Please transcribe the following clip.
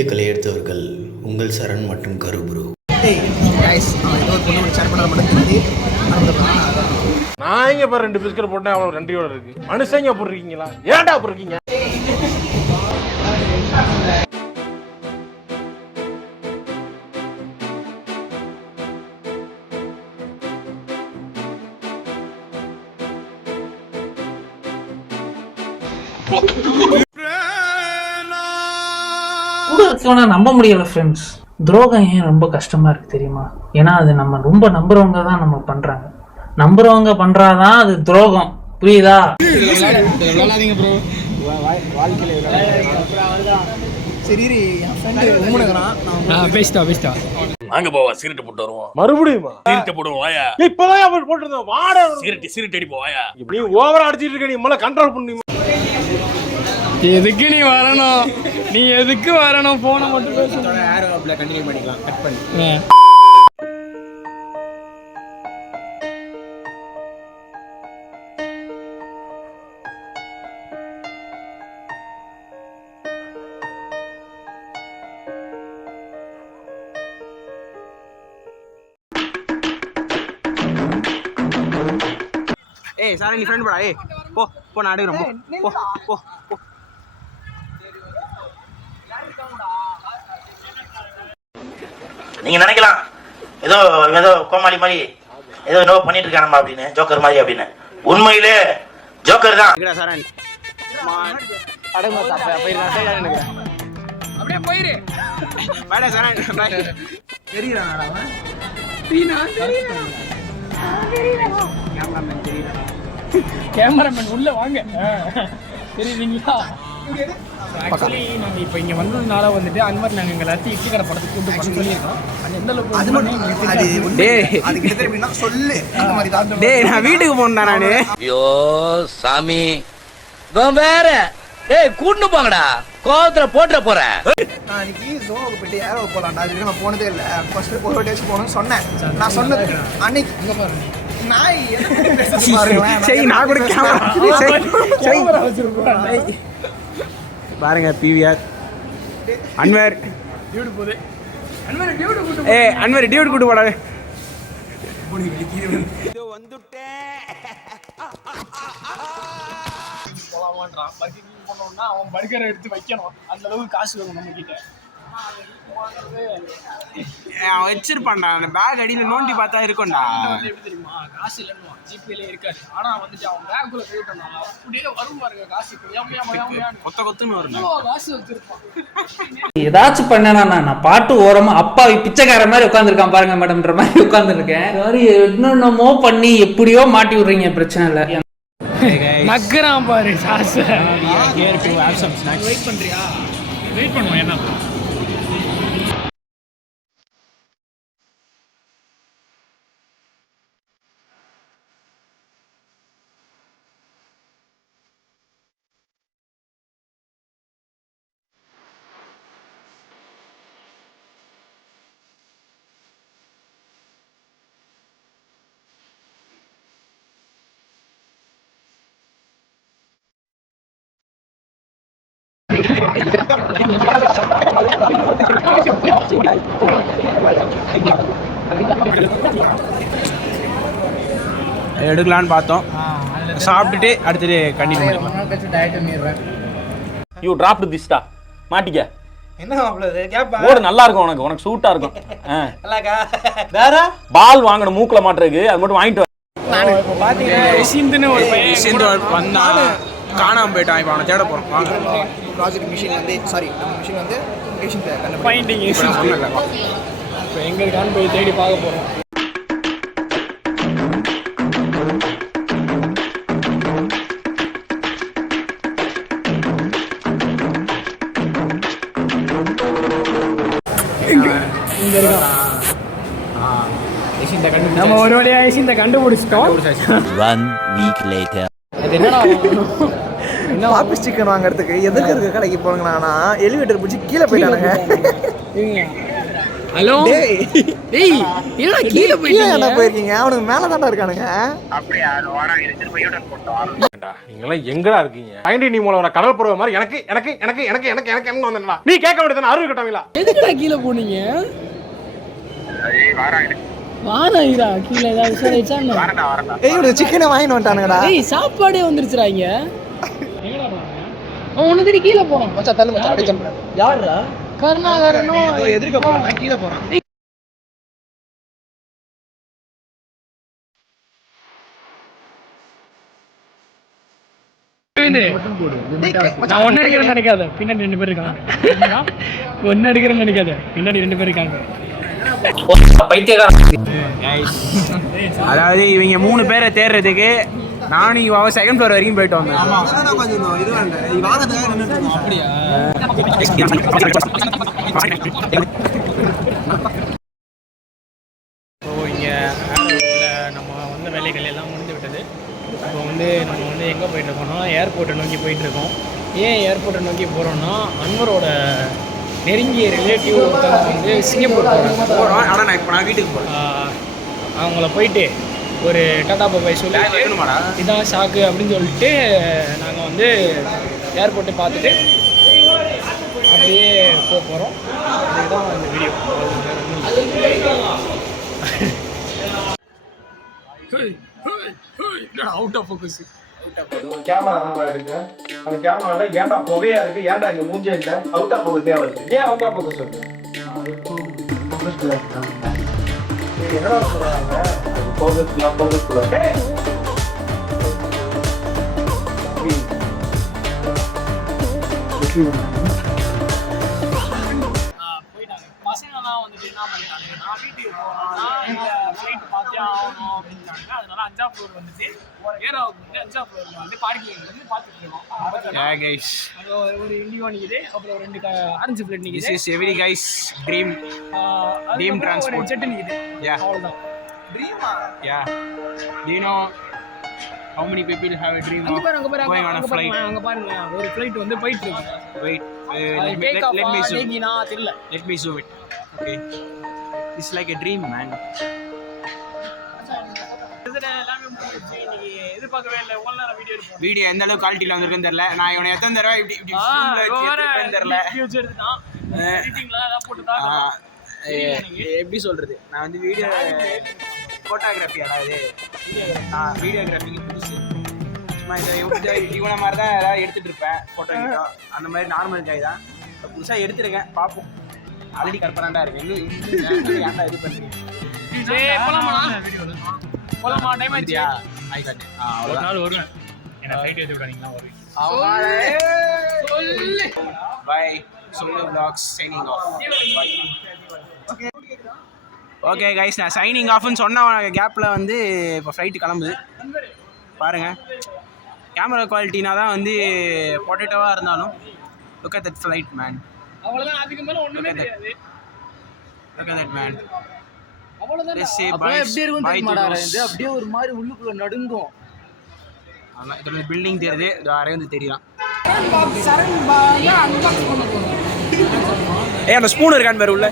வீடியோக்களை எடுத்தவர்கள் உங்கள் சரண் மற்றும் கருபுரு. நான் இங்க பாரு 2 பிஸ்கட் போட்டேன், அவ்வளவு நன்றியோட இருக்கு. மனுஷங்க போடுறீங்களா? ஏன்டா போடுறீங்க? நம்ப முடியல ஃப்ரெண்ட்ஸ். துரோகம் ஏன் ரொம்ப கஷ்டமா இருக்கு தெரியுமா? ஏன்னா அது நம்ம ரொம்ப நம்புறவங்க தான் நம்ம பண்றாங்க. நம்புறவங்க பண்றாதான் அது துரோகம். புரியுதா? வாங்க போவா சிகரெட் போட்டு வருவோம். மறுபடியும் சிகரெட் போடுவோம் வாயா. இப்பதான் போட்டுருந்தோம். வாடா சிகரெட் அடிப்போம் வாயா. நீ ஓவரா அடிச்சிட்டு இருக்க. நீ மேல கண்ட்ரோல் பண்ணி. எதுக்கு நீ வரணும்? நீ எதுக்கு வரணும்? போன மட்டும் கண்டினியூ பண்ணிக்கலாம். கட் பண்ணி சார் நீ ஃப்ரெண்ட் போடா. போ நான் அடுக்கிறோம். போ போ போ. நீங்க நினைக்கலாம் ஏதோ ஏதோ கோமாளி மாதிரி ஏதோ என்னவோ பண்ணிட்டு இருக்கானமா அப்படின்னு, ஜோக்கர் மாதிரி அப்படின்னு. உண்மையிலே ஜோக்கர் தான். சரண் அப்படியே போயிரு. வாடா சரண். கேமராமேன் உள்ள வாங்க. தெரியுதுங்களா? ஆக்சுவலி நாங்கள் இப்போ இங்கே வந்ததுனால வந்துட்டு அந்த மாதிரி நாங்கள் எங்கள் எல்லாத்தையும் இட்லி கடை படத்துக்கு கூட்டு பண்ண சொல்லியிருக்கோம். அது எந்த அளவுக்கு நான் வீட்டுக்கு போனேன் நானு. ஐயோ சாமி வேற கூட்டு போங்கடா. கோவத்துல போட்டுற போறேன். நான் இன்னைக்கு சோக்கு போயிட்டு ஏரோ போலாம்டா. அதுக்கு நான் போனதே இல்லை. ஃபர்ஸ்ட் ஒரு டேஸ் போகணும்னு சொன்னேன். நான் சொன்னது அன்னைக்கு இங்கே பாருங்க. பாருங்க பிவிஆர் அன்வர் அன்வர் டியூட் கூட்டு போடாது. போலாமான்றான். பர்கர் போனோம்னா அவன் பர்கரை எடுத்து வைக்கணும். அந்த அளவுக்கு காசு வேணும் நம்ம கிட்ட. வச்சிருப்பான்டா. பேக் அடியில் நோண்டி பார்த்தா இருக்கும்டா. எப்படி தெரியுமா? காசு இல்லைன்னு ஜிபேல இருக்காது. ஆனா வந்துட்டு அவன் பேக்குள்ள போயிட்டோம்னா அப்படியே வரும் பாருங்க காசு. கொத்த கொத்துன்னு வரும். காசு வச்சிருப்பான். ஏதாச்சும் பண்ணனா நான் பாட்டு ஓரமா அப்பாவி பிச்சைக்கார மாதிரி உட்காந்துருக்கான் பாருங்க மேடம்ன்ற மாதிரி உட்காந்துருக்கேன். சாரி என்னென்னமோ பண்ணி எப்படியோ மாட்டி விடுறீங்க. பிரச்சனை இல்லை. நக்குறான் பாரு சாசு. வெயிட் பண்றியா? வெயிட் பண்ணுவோம். என்ன எடுக்கலான்னு பார்த்தோம். சாப்பிட்டுட்டு அடுத்தது கண்டினியூ பண்ணிக்கலாம். யூ டிராப்ட் திஸ்டா மாட்டிக்க. என்ன மாப்ளது கேப்பா? ஓடு நல்லா இருக்கும். உனக்கு சூட்டா இருக்கும். நல்லாக்கா. வேற பால் வாங்கணும் மூக்குல மாட்டுறதுக்கு. அது மட்டும் வாங்கிட்டு நான் இப்போ பாத்தீங்கன்னா ரிஷிந்துன்னு ஒரு பையன் வந்தா காணாம போயிட்டான். இப்போ அவனை தேட போறோம். வாங்க. ப்ராஜெக்ட் மிஷின் வந்து நம்ம மிஷின் வந்து ஃபைண்டிங் இப்போ எங்க இருக்கான்னு போய் தேடி பார்க்க போறோம். இங்க இருக்கான். நம்ம ஒரு வழியா இந்த கண்டுபிடிச்சிட்டோம். 1 week later. அது என்னடா பாப்பி சிக்கன் வாங்குறதுக்கு எதுக்கு இருக்க கடைக்கு போனாங்கன்னா எலிவேட்டர் பிடிச்சி கீழே போயிட்டானுங்க. ஹலோ டேய் டேய் என்னடா கீழே கீழே என்ன போயிட்டீங்க போயிருக்கீங்க? அவனுக்கு மேல தான்டா இருக்கானுங்க. நீங்களாம் எங்கடா இருக்கீங்க? ஐண்டி நீ மூலம் ஒரு கடல் பருவ மாதிரி எனக்கு எனக்கு எனக்கு எனக்கு எனக்கு எனக்கு என்ன வந்தா நீ கேட்க வேண்டியது அருள் கட்டவங்களா? எதுக்குடா கீழே போனீங்க? வாராயிரா கீழே ஏதாவது விசாரிச்சா ஏய் இவனுக்கு சிக்கனை வாங்கிட்டு வந்துட்டானுங்கடா. ஏய் சாப்பாடே வந்துருச்சுடா இங்க. எங்கடா போறாங்க? அவன் ஒண்ணு கீழே போறான். மச்சான் தள்ளு மச்சான் அப்படியே ஜம்ப் பண்ணு. யாருடா? கருணாகரனோ எதிர்க்க போறான் கீழே போறான். நான் ஒன்னு எடுக்கிறேன்னு நினைக்காத, பின்னாடி 2 பேர் இருக்காங்க. ஒன்னு எடுக்கிறேன்னு நினைக்காத, பின்னாடி 2 பேர் இருக்காங்க. அதாவது இவங்க 3 பேரை தேடுறதுக்கு நானும் இவன் செகண்ட் ஃப்ளோர் வரைக்கும் போயிட்டு வந்தேன். அப்படியா? ஸோ இங்கே நம்ம வந்த வேலைகள் எல்லாம் முடிந்து விட்டது. இப்போ நம்ம எங்கே போயிட்டுருக்கோம்னா ஏர்போர்ட்டை நோக்கி போயிட்டுருக்கோம். ஏன் ஏர்போர்ட்டை நோக்கி போகிறோன்னா அன்வரோட நெருங்கிய ரிலேட்டிவ் ஒருத்தவங்க சிங்கப்பூர் போகிறோம். ஆனால் நான் வீட்டுக்கு போகிறேன். அவங்கள போயிட்டு ஒரு டாடா பாபாய் சொல்லி இதான் ஷாக்கு அப்படின்னு சொல்லிட்டு நாங்கள் ஏர்போர்ட்டை பார்த்துட்டு அப்படியே போகிறோம். இதுதான் இந்த video. Out of focus. Camera இருக்கு. அந்த கேமரால ஏன்டா புகையா இருக்கு? ஏன்டா இங்க மூஞ்சே இல்ல? அவுட் ஆஃப் ஃபோக்கஸே வருது. ஏன் அவுட் ஆஃப் ஃபோக்கஸ் வருது? என்னடா சொல்றாங்க? ஃபோக்கஸ் போயிட்டாங்க பசங்கலாம் என்ன பண்ணிட்டாங்க, நான் வீட்டுக்கு போகணும்னா ஃப்ளைட் பார்த்தே ஆகணும் அப்படின்ட்டாங்க. அதனால 5ஆம் ஃப்ளோர் வந்துட்டு ஏறாவுக்கு 5ஆம் ஃப்ளோரில் பார்க்கிங் பார்த்துட்டு இருக்கோம். அது ஒரு இண்டிகோ நிற்குது, அப்புறம் 2 ஆரஞ்சு ஃப்ளைட் நிற்குது. This is every guys dream transport. ஒரு ஜெட் நிற்குது. Yeah. அவ்வளோதான். Yeah. Do you know how many people have a dream of going on a flight? அங்க பாருங்க ஒரு ஃப்ளைட் போயிட்டு இருக்கு. Wait, let me zoom. Let me zoom it. Okay. It's like a dream, man. எதிர்பார்க்கவே இல்லை. எவ்வளோ நேரம் வீடியோ எடுப்போம். வீடியோ எந்த அளவுக்கு குவாலிட்டியில் வந்திருக்குன்னு தெரியல. நான் இவனை எத்தனை தடவை இப்படி தெரியல. எப்படி சொல்றது, நான் வீடியோ ஃபோட்டோகிராஃபி, அதாவது வீடியோகிராஃபிக்கு புதுசு. சும்மா இவனை மாதிரி தான் ஏதாவது எடுத்துட்டு இருப்பேன் ஃபோட்டோ கிட்டோ, அந்த மாதிரி நார்மல் கை தான். புதுசாக எடுத்துருக்கேன், பார்ப்போம். ஆல்ரெடி கற்பனாண்டா இருக்கு. இன்னும் ஏன்டா இது பண்ணுறீங்க? போலாமா? டைம் ஆயிடுச்சியா? ஒரு நாள் வருவேன். Bye. Solo vlogs signing off. Okay guys, நான் சைனிங் ஆஃப்னு சொன்ன கேப்பில் இப்போ ஃப்ளைட்டு கிளம்புது. பாருங்கள், கேமரா குவாலிட்டினா தான் பொட்டேட்டோவாக இருந்தாலும் look at that flight, man. அவ்வளவுதான், அதுக்கு மேல ஒண்ணுமே தெரியாது. Look at that, man. அவ்வளவுதான். எப்படி இருக்கும் தெரியுமாடா? அப்படியே ஒரு மாதிரி உள்ளுக்குள்ள நடுங்கும். ஆமா, இதோட பில்டிங் தெரியுது. இது அரவிந்த் தெரியலாம். சரண் பாயா அன்பாக்ஸ் பண்ண போறோம். அந்த ஸ்பூன் இருக்கான்னு பாரு உள்ள.